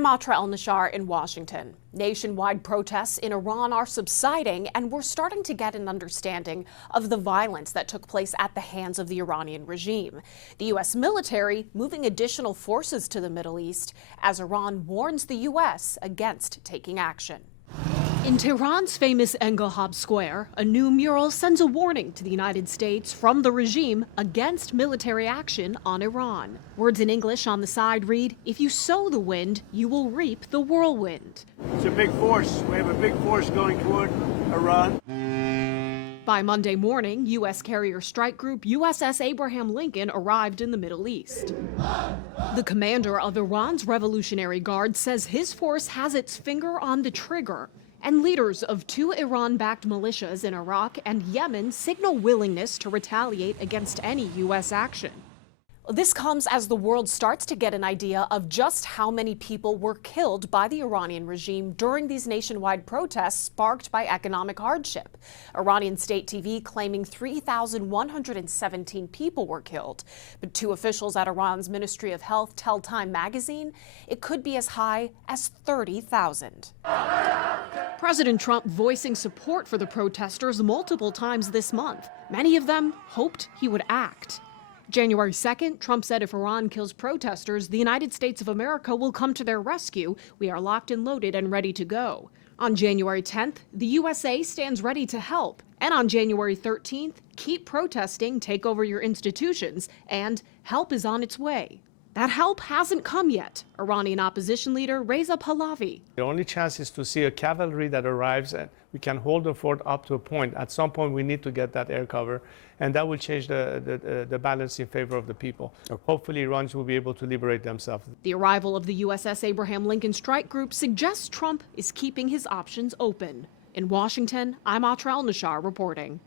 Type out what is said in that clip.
I'm Atra El-Nashar in Washington. Nationwide protests in Iran are subsiding, and we're starting to get an understanding of the violence that took place at the hands of the Iranian regime. The U.S. military moving additional forces to the Middle East as Iran warns the U.S. against taking action. In Tehran's famous Enghelab Square, a new mural sends a warning to the United States from the regime against military action on Iran. Words in English on the side read, "If you sow the wind, you will reap the whirlwind." It's a big force. We have a big force going toward Iran. By Monday morning, U.S. carrier strike group USS Abraham Lincoln arrived in the Middle East. The commander of Iran's Revolutionary Guard says his force has its finger on the trigger. And leaders of two Iran-backed militias in Iraq and Yemen signal willingness to retaliate against any U.S. action. This comes as the world starts to get an idea of just how many people were killed by the Iranian regime during these nationwide protests sparked by economic hardship. Iranian state TV claiming 3,117 people were killed. But two officials at Iran's Ministry of Health tell Time magazine it could be as high as 30,000. President Trump voicing support for the protesters multiple times this month. Many of them hoped he would act. January 2nd, Trump said if Iran kills protesters, the United States of America will come to their rescue. We are locked and loaded and ready to go. On January 10th, the USA stands ready to help. And on January 13th, keep protesting, take over your institutions, and help is on its way. That help hasn't come yet. Iranian opposition leader Reza Pahlavi. The only chance is to see a cavalry that arrives and we can hold the fort up to a point. At some point, we need to get that air cover, and that will change the balance in favor of the people. Okay. Hopefully, Iranians will be able to liberate themselves. The arrival of the USS Abraham Lincoln strike group suggests Trump is keeping his options open. In Washington, I'm Atra El-Nashar reporting.